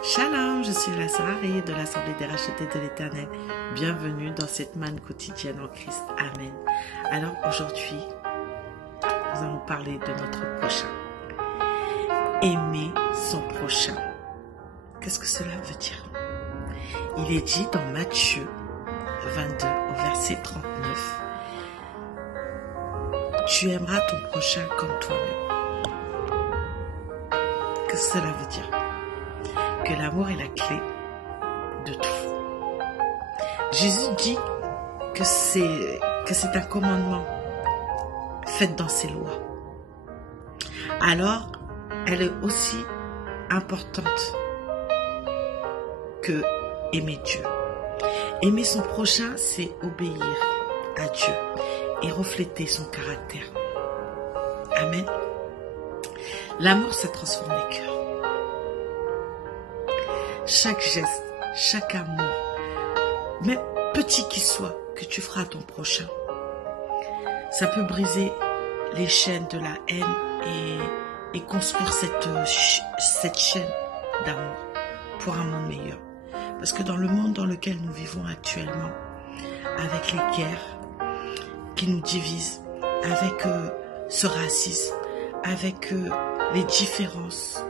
Shalom, je suis la sœur Harry de l'Assemblée des rachetés de l'Éternel. Bienvenue dans cette manne quotidienne en Christ. Amen. Alors aujourd'hui, nous allons parler de notre prochain. Aimer son prochain. Qu'est-ce que cela veut dire? Il est dit dans Matthieu 22 au verset 39. Tu aimeras ton prochain comme toi-même. Qu'est-ce que cela veut dire? Que l'amour est la clé de tout. Jésus dit que c'est un commandement fait dans ses lois. Alors, elle est aussi importante que aimer Dieu. Aimer son prochain, c'est obéir à Dieu et refléter son caractère. Amen. L'amour, ça transforme les cœurs. Chaque geste, chaque amour, même petit qu'il soit, que tu feras à ton prochain, ça peut briser les chaînes de la haine et construire cette chaîne d'amour pour un monde meilleur. Parce que dans le monde dans lequel nous vivons actuellement, avec les guerres qui nous divisent, avec ce racisme, avec les différences,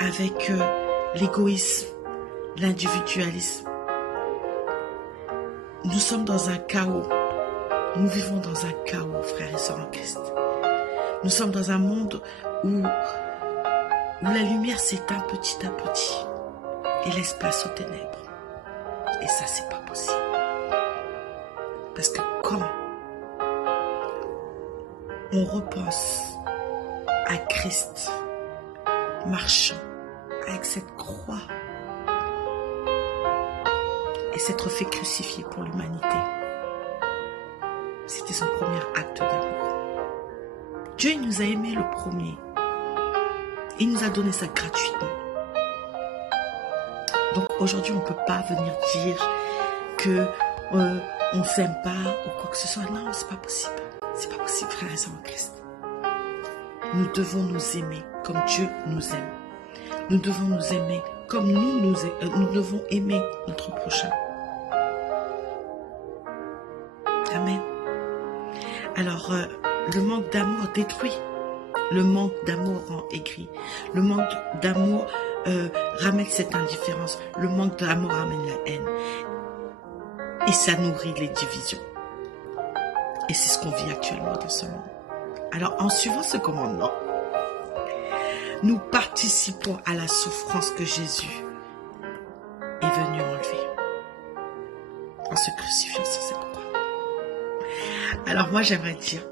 avec l'égoïsme, l'individualisme, nous sommes dans un chaos. Nous vivons dans un chaos, frères et sœurs en Christ. Nous sommes dans un monde où la lumière s'éteint petit à petit et laisse place aux ténèbres. Et ça, c'est pas possible. Parce que quand on repense à Christ marchant avec cette croix et s'être fait crucifier pour l'humanité, c'était son premier acte d'amour. Dieu, il nous a aimés le premier. Il nous a donné ça gratuitement. Donc aujourd'hui, on ne peut pas venir dire que on s'aime pas ou quoi que ce soit. Non, c'est pas possible. C'est pas possible, frères et sœurs en Christ. Nous devons nous aimer comme Dieu nous aime. Nous devons nous aimer comme nous devons aimer notre prochain. Amen. Alors, le manque d'amour détruit. Le manque d'amour rend aigri. Le manque d'amour ramène cette indifférence. Le manque d'amour ramène la haine. Et ça nourrit les divisions. Et c'est ce qu'on vit actuellement dans ce monde. Alors, en suivant ce commandement, nous participons à la souffrance que Jésus est venu enlever en se crucifiant sur cette croix. Alors moi, j'aimerais dire,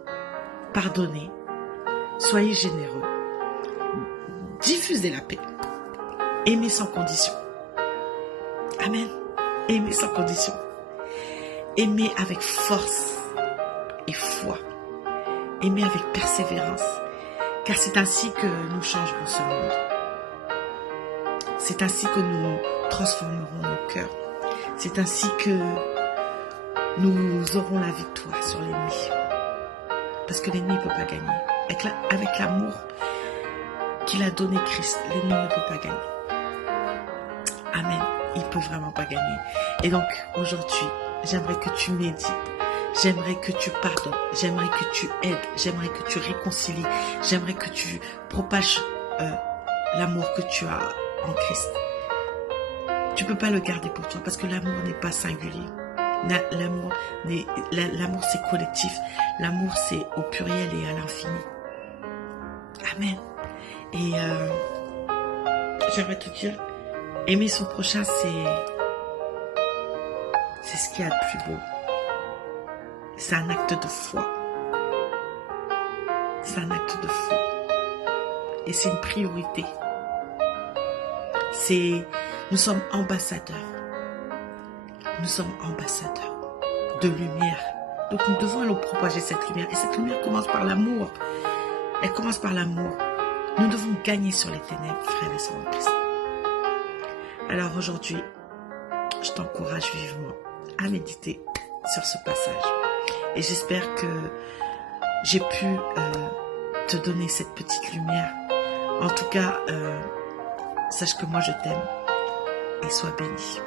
pardonnez, soyez généreux, diffusez la paix, aimez sans condition. Amen. Aimez sans condition. Aimez avec force et foi. Aimez avec persévérance. Car c'est ainsi que nous changerons ce monde. C'est ainsi que nous transformerons nos cœurs. C'est ainsi que nous aurons la victoire sur l'ennemi. Parce que l'ennemi ne peut pas gagner. Avec l'amour qu'il a donné Christ, l'ennemi ne peut pas gagner. Amen. Il ne peut vraiment pas gagner. Et donc, aujourd'hui, j'aimerais que tu médites. J'aimerais que tu pardonnes, j'aimerais que tu aides, j'aimerais que tu réconcilies, j'aimerais que tu propages l'amour que tu as en Christ. Tu ne peux pas le garder pour toi parce que l'amour n'est pas singulier. L'amour c'est collectif. L'amour c'est au pluriel et à l'infini. Amen. Et j'aimerais te dire, aimer son prochain, c'est ce qu'il y a de plus beau. C'est un acte de foi. C'est un acte de foi. Et c'est une priorité. Nous sommes ambassadeurs. Nous sommes ambassadeurs de lumière. Donc nous devons aller propager cette lumière. Et cette lumière commence par l'amour. Elle commence par l'amour. Nous devons gagner sur les ténèbres, frères et sœurs en Christ. Alors aujourd'hui, je t'encourage vivement à méditer sur ce passage. Et j'espère que j'ai pu te donner cette petite lumière. En tout cas, sache que moi je t'aime et sois béni.